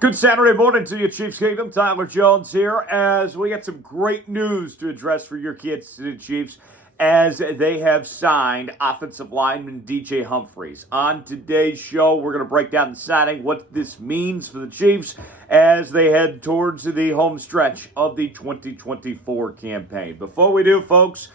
Good Saturday morning to you, Chiefs Kingdom. Tyler Jones here as we got some great news to address for your Kansas City Chiefs as they have signed offensive lineman DJ Humphries. On today's show, we're going to break down the signing, what this means for the Chiefs as they head towards the home stretch of the 2024 campaign. Before we do, folks,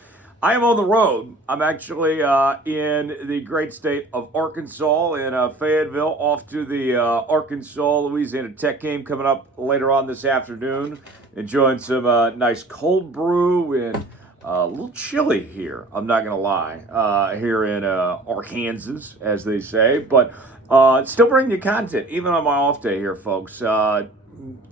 I am on the road. I'm actually in the great state of Arkansas in Fayetteville, off to the Arkansas-Louisiana Tech game coming up later on this afternoon. Enjoying some nice cold brew and a little chilly here, I'm not going to lie, here in Arkansas, as they say. But still bringing you content, even on my off day here, folks.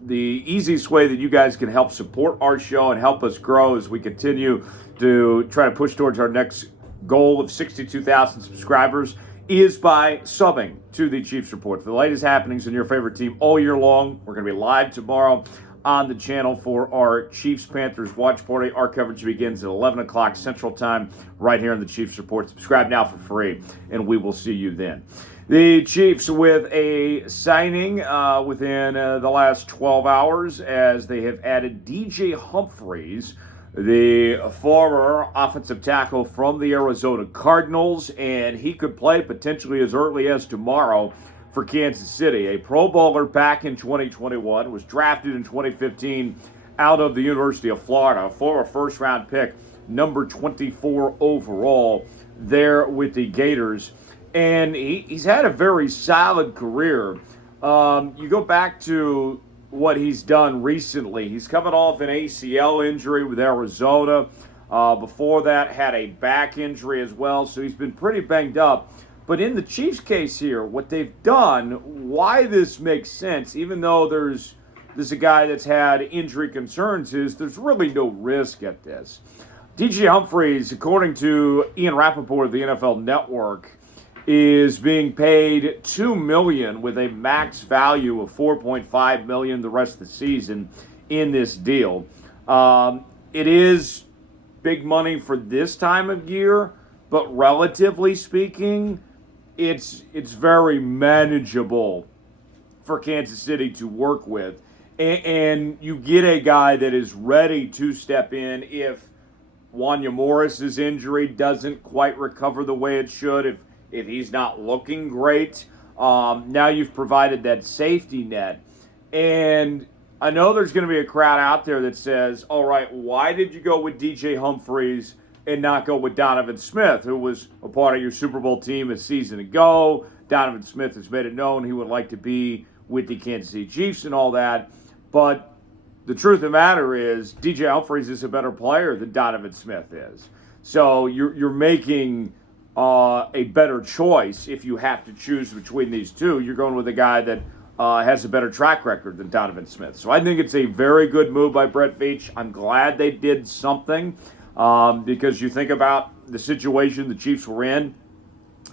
The easiest way that you guys can help support our show and help us grow as we continue to try to push towards our next goal of 62,000 subscribers is by subbing to the Chiefs Report. For the latest happenings in your favorite team all year long, we're going to be live tomorrow on the channel for our Chiefs-Panthers watch party. Our coverage begins at 11 o'clock Central Time right here on the Chiefs Report. Subscribe now for free, and we will see you then. The Chiefs with a signing within the last 12 hours as they have added DJ Humphries, the former offensive tackle from the Arizona Cardinals, and he could play potentially as early as tomorrow for Kansas City. A Pro Bowler back in 2021, was drafted in 2015 out of the University of Florida, a former first-round pick, number 24 overall there with the Gators. And he's had a very solid career. You go back to what he's done recently. He's coming off an ACL injury with Arizona. Before that, had a back injury as well, so he's been pretty banged up. But in the Chiefs' case here, what they've done, why this makes sense, even though there's a guy that's had injury concerns, is there's really no risk at this. DJ Humphries, according to Ian Rappaport of the NFL Network, is being paid $2 million with a max value of $4.5 million the rest of the season in this deal. It is big money for this time of year, but relatively speaking, it's very manageable for Kansas City to work with. And you get a guy that is ready to step in if Wanya Morris's injury doesn't quite recover the way it should, if he's not looking great. Now you've provided that safety net. And I know there's going to be a crowd out there that says, all right, why did you go with DJ Humphries and not go with Donovan Smith, who was a part of your Super Bowl team a season ago? Donovan Smith has made it known he would like to be with the Kansas City Chiefs and all that. But the truth of the matter is DJ Humphries is a better player than Donovan Smith is. So you're making a better choice if you have to choose between these two. You're going with a guy that has a better track record than Donovan Smith. So I think it's a very good move by Brett Veach. I'm glad they did something because you think about the situation the Chiefs were in.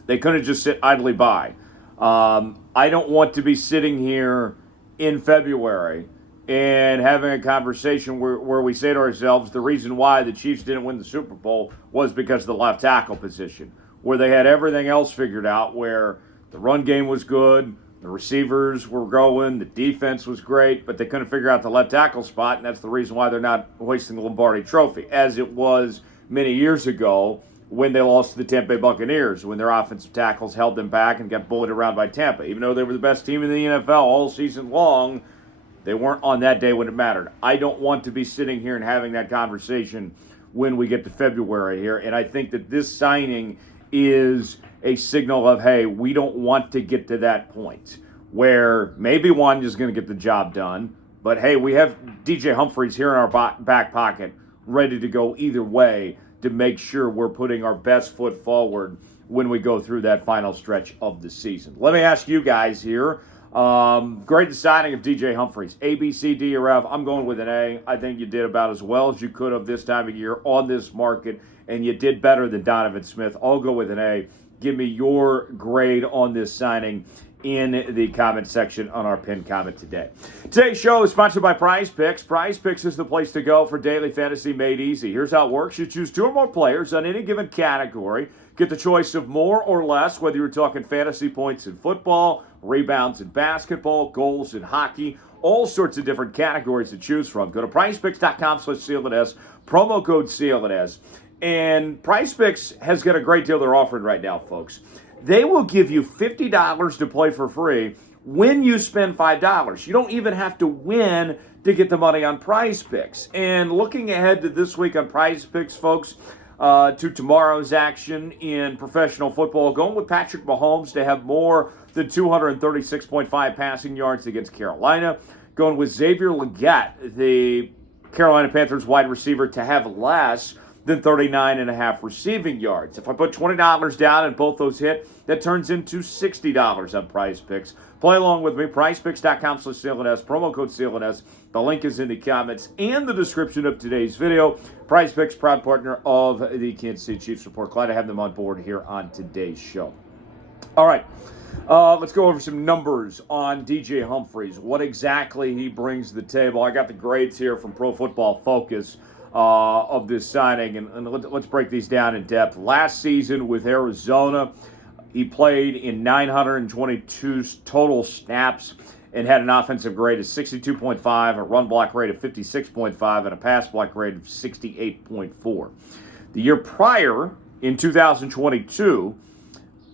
They couldn't just sit idly by. I don't want to be sitting here in February and having a conversation where we say to ourselves the reason why the Chiefs didn't win the Super Bowl was because of the left tackle position, where they had everything else figured out, where the run game was good, the receivers were going, the defense was great, but they couldn't figure out the left tackle spot, and that's the reason why they're not hoisting the Lombardi Trophy, as it was many years ago when they lost to the Tampa Bay Buccaneers, when their offensive tackles held them back and got bullied around by Tampa. Even though they were the best team in the NFL all season long, they weren't on that day when it mattered. I don't want to be sitting here and having that conversation when we get to February here, and I think that this signing is a signal of, hey, we don't want to get to that point where maybe Wanya's going to get the job done, but hey, we have DJ Humphries here in our back pocket ready to go either way to make sure we're putting our best foot forward when we go through that final stretch of the season. Let me ask you guys here, great signing of DJ Humphries. A, B, C, D, or F. I'm going with an A. I think you did about as well as you could have this time of year on this market, and you did better than Donovan Smith. I'll go with an A. Give me your grade on this signing in the comment section on our pinned comment today. Today's show is sponsored by Prize Picks. Prize Picks is the place to go for daily fantasy made easy. Here's how it works. You choose 2 or more players on any given category. Get the choice of more or less, whether you're talking fantasy points in football, rebounds in basketball, goals in hockey, all sorts of different categories to choose from. Go to prizepicks.com/CLNS, promo code CLNS. And Prize Picks has got a great deal they're offering right now, folks. They will give you $50 to play for free when you spend $5. You don't even have to win to get the money on Prize Picks. And looking ahead to this week on Prize Picks, folks, to tomorrow's action in professional football, going with Patrick Mahomes to have more than 236.5 passing yards against Carolina. Going with Xavier Legette, the Carolina Panthers wide receiver, to have less than 39.5 receiving yards. If I put $20 down and both those hit, that turns into $60 on Prize Picks. Play along with me, prizepicks.com/CLNS, promo code CLNS. The link is in the comments and the description of today's video. Prize Picks, proud partner of the Kansas City Chiefs Report. Glad to have them on board here on today's show. All right, let's go over some numbers on DJ Humphries, what exactly he brings to the table. I got the grades here from Pro Football Focus of this signing, and let's break these down in depth. Last season with Arizona, he played in 922 total snaps and had an offensive grade of 62.5, a run block rate of 56.5, and a pass block rate of 68.4. The year prior, in 2022,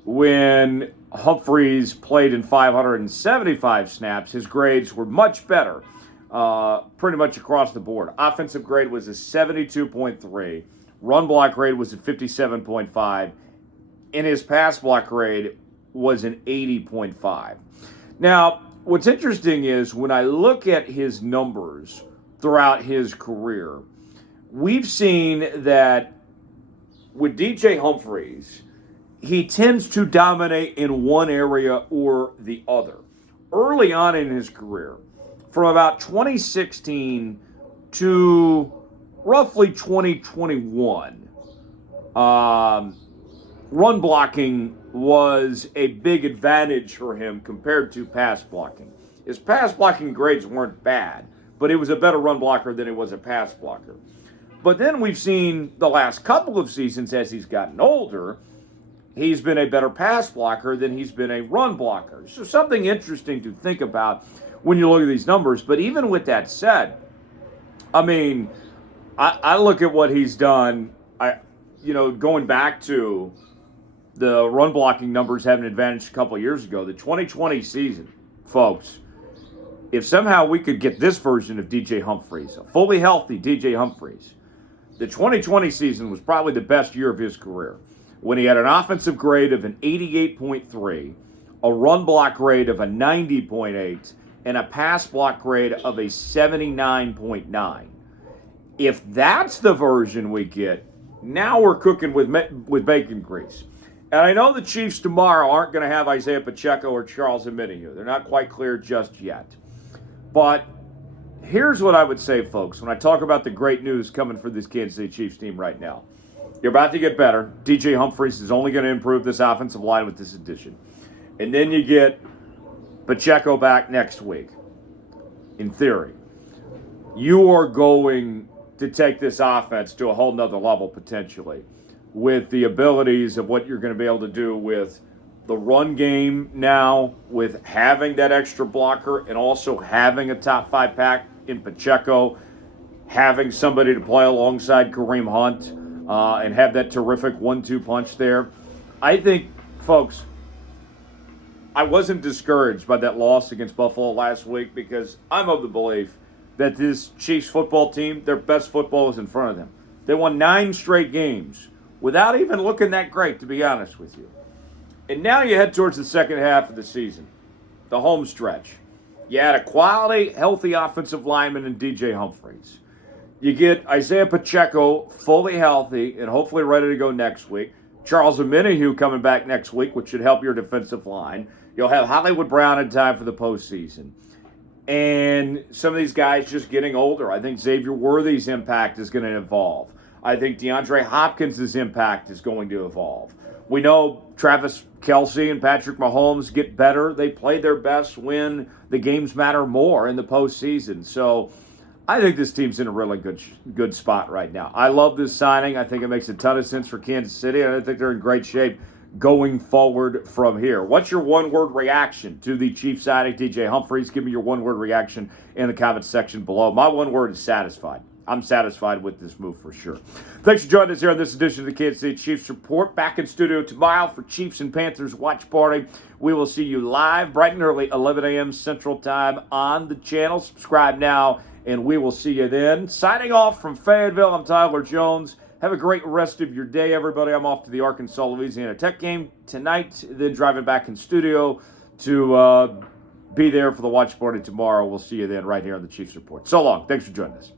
when Humphries played in 575 snaps, his grades were much better. Pretty much across the board. Offensive grade was a 72.3. Run block grade was a 57.5. And his pass block grade was an 80.5. Now, what's interesting is when I look at his numbers throughout his career, we've seen that with DJ Humphries, he tends to dominate in one area or the other. Early on in his career, from about 2016 to roughly 2021, run blocking was a big advantage for him compared to pass blocking. His pass blocking grades weren't bad, but he was a better run blocker than he was a pass blocker. But then we've seen the last couple of seasons as he's gotten older, he's been a better pass blocker than he's been a run blocker. So something interesting to think about when you look at these numbers. But even with that said, I mean, I look at what he's done, going back to the run blocking numbers having an advantage a couple of years ago. The 2020 season, folks, if somehow we could get this version of DJ Humphries, a fully healthy DJ Humphries, the 2020 season was probably the best year of his career, when he had an offensive grade of an 88.3, a run block grade of a 90.8, and a pass block grade of a 79.9. If that's the version we get, now we're cooking with bacon grease. And I know the Chiefs tomorrow aren't going to have Isaiah Pacheco or Charles Omenihu. They're not quite clear just yet. But here's what I would say, folks, when I talk about the great news coming for this Kansas City Chiefs team right now. You're about to get better. DJ Humphries is only going to improve this offensive line with this addition. And then you get Pacheco back next week. In theory, you are going to take this offense to a whole nother level potentially with the abilities of what you're going to be able to do with the run game now, with having that extra blocker and also having a top 5 pack in Pacheco, having somebody to play alongside Kareem Hunt, and have that terrific 1-2 punch there. I think, folks, I wasn't discouraged by that loss against Buffalo last week because I'm of the belief that this Chiefs football team, their best football is in front of them. They won 9 straight games without even looking that great, to be honest with you. And now you head towards the second half of the season, the home stretch. You add a quality, healthy offensive lineman in DJ Humphries. You get Isaiah Pacheco fully healthy and hopefully ready to go next week. Charles Omenihu coming back next week, which should help your defensive line. You'll have Hollywood Brown in time for the postseason. And some of these guys just getting older. I think Xavier Worthy's impact is going to evolve. I think DeAndre Hopkins' impact is going to evolve. We know Travis Kelce and Patrick Mahomes get better. They play their best when the games matter more in the postseason. So I think this team's in a really good spot right now. I love this signing. I think it makes a ton of sense for Kansas City, and I think they're in great shape going forward from here. What's your one-word reaction to the Chiefs signing DJ Humphries? Give me your one-word reaction in the comments section below. My one word is satisfied. I'm satisfied with this move for sure. Thanks for joining us here on this edition of the Kansas City Chiefs Report. Back in studio tomorrow for Chiefs and Panthers watch party. We will see you live bright and early, 11 a.m. Central Time on the channel. Subscribe now, and we will see you then. Signing off from Fayetteville, I'm Tyler Jones. Have a great rest of your day, everybody. I'm off to the Arkansas-Louisiana Tech game tonight, then driving back in studio to be there for the watch party tomorrow. We'll see you then right here on the Chiefs Report. So long. Thanks for joining us.